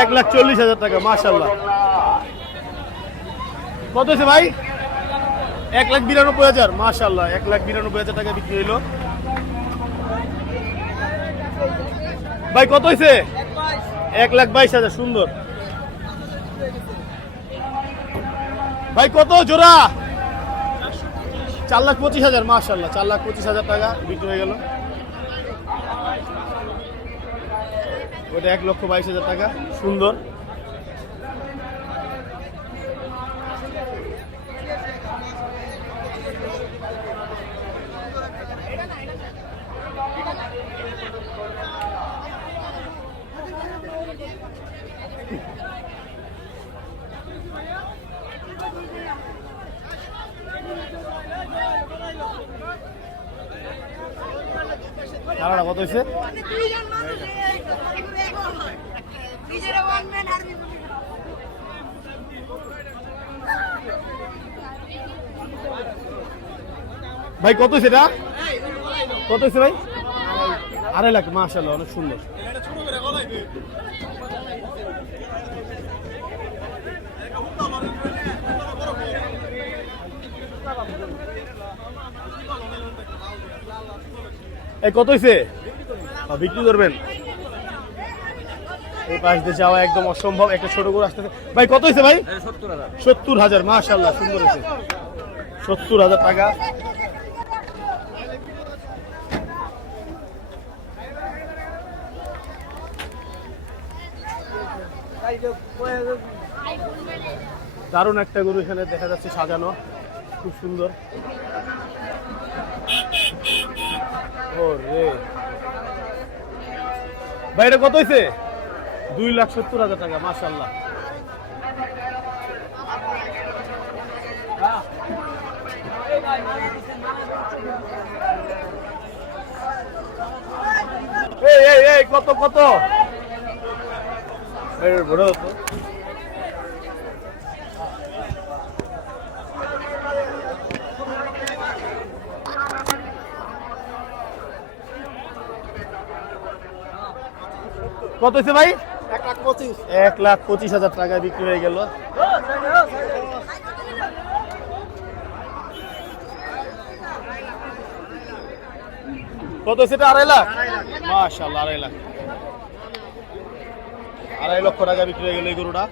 1,40,000 টাকা, মাশাআল্লাহ। কত হয়েছে ভাই? 1,92,000, মাশাআল্লাহ। 1,92,000 টাকা বিক্রি হইলো। ভাই কত হয়েছে? 1,22,000, সুন্দর। ভাই কত জোড়া? 4,25,000, মাশাআল্লাহ। 4,25,000 টাকা বিক্রি হয়ে গেল। ওটা 1,22,000 টাকা, সুন্দর। কালারটা কত হয়েছে? ভাই কত হয়েছে এটা? কত হয়েছে ভাই? 2.5 লাখ, মাশাআল্লাহ, অনেক সুন্দর। এই কত হয়েছে? বিক্রি করবেন? এই পাশ দিয়ে যাওয়া একদম অসম্ভব। একটা ছোট গরু আসতেছে। ভাই কত হয়েছে ভাই? 70,000, মাশাআল্লাহ, সুন্দর হয়েছে। 70,000 টাকা। দারুণ একটা গরু এখানে দেখা যাচ্ছে, সাজানো, খুব সুন্দর। ভাই এটা কত হয়েছে? 2,70,000 টাকা, মাশাআল্লাহ। এই কত কত? বড় হতো। কত হয়েছে ভাই? 1,25,000 টাকায় বিক্রি হয়ে গেল। কত হয়েছে? 2.5 লাখ, মাশাআল্লাহ, 2.5 লাখ। 2.5 লক্ষ টাকা বিক্রি হয়ে গেল এই গরুটা।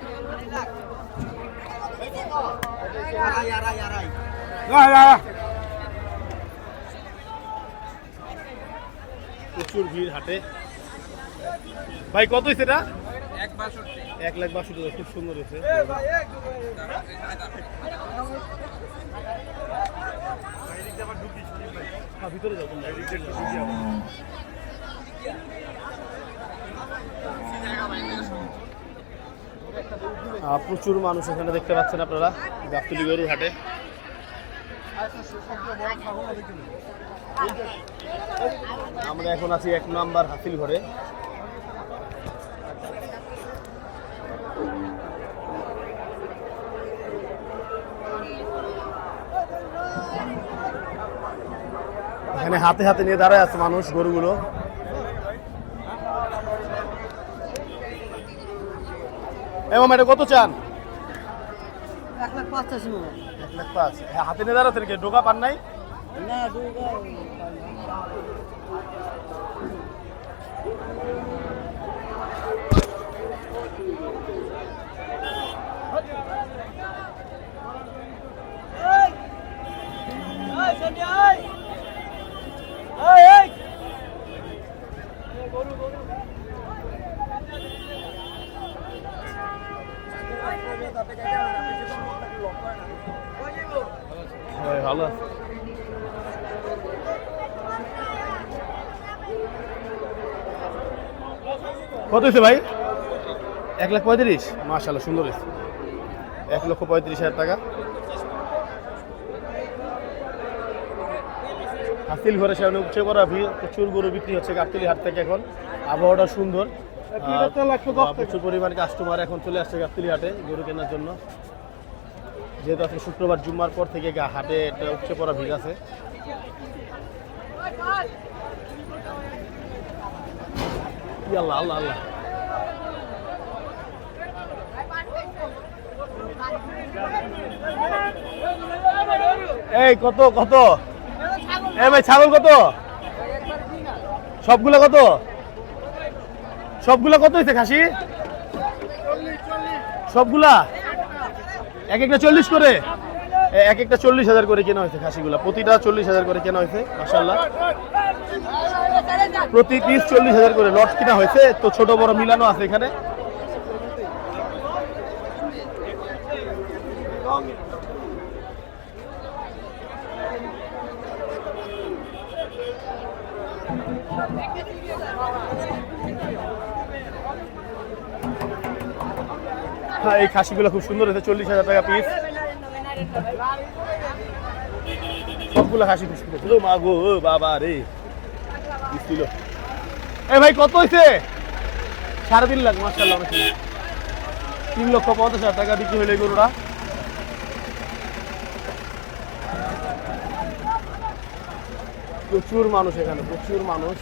প্রচুর ভিড় হাটে। ভাই কত হয়েছে এটা? 1,62,000, খুব সুন্দর হয়েছে। ভিতরে যাও তোমরা। প্রচুর মানুষ এখানে দেখতে পাচ্ছেন আপনারা গাবতলী গরুর হাটে। আমরা এখন আছি 1 নাম্বার হাতিল ঘরে। এখানে হাতে হাতে নিয়ে দাঁড়ায় আছে মানুষ গরুগুলো। এবং এটা কত চান? 1,05,000। 1,05,000। হাতে নিয়ে দাঁড়াচ্ছেন কি? ডোকা পান নাই? না, ডোকা। ভালো। কত হয়েছে ভাই? 1,35,000, মাশাআল্লাহ, সুন্দর হয়েছে। 1,35,000 টাকা। হাতিল ঘরে সামনে উপচে পড়া ভিড়, প্রচুর গরু বিক্রি হচ্ছে গাবতলী হাট থেকে। এখন আবহাওয়াটা সুন্দর, প্রচুর পরিমাণে কাস্টমার এখন চলে আসছে গাবতলী হাটে গরু কেনার জন্য। যেহেতু আজকে শুক্রবার, জুম্মার পর থেকে হাটে একটা উপচে পড়া ভিড় আছে। আল্লাহ আল্লাহ আল্লাহ। এই কত কত এ ভাই ছাগল কত সবগুলা কত সবগুলা কত হয়েছে খাসি সবগুলা এক একটা 40 করে এক একটা 40,000 করে কেনা হয়েছে খাসিগুলা প্রতিটা 40,000 করে কেনা হয়েছে মাশাআল্লাহ প্রতি পিস 40,000 করে লট কিনা হয়েছে তো ছোট বড় মিলানো আছে এখানে হ্যাঁ এই খাসিগুলো খুব সুন্দর হয়েছে 40,000 টাকা পিস সবগুলো খাসি খুব সুন্দর ও মা গো বাবা রে ছিল এ ভাই কত হয়েছে 3.5 লাখ মাশাআল্লাহ 3,50,000 টাকা বিক্রি হলো এই গরুটা প্রচুর মানুষ এখানে প্রচুর মানুষ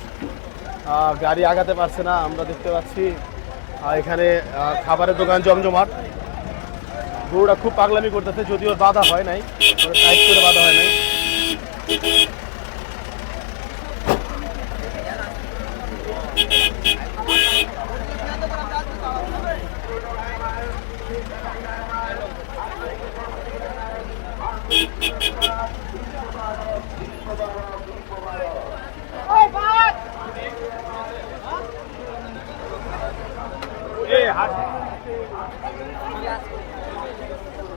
গাড়ি আগাতে পারছে না আমরা দেখতে পাচ্ছি এখানে খাবারের দোকান জমজমাট গরুটা খুব পাগলামি করতেছে যদিও বাধা হয় নাই টাইট করে বাধা হয় নাই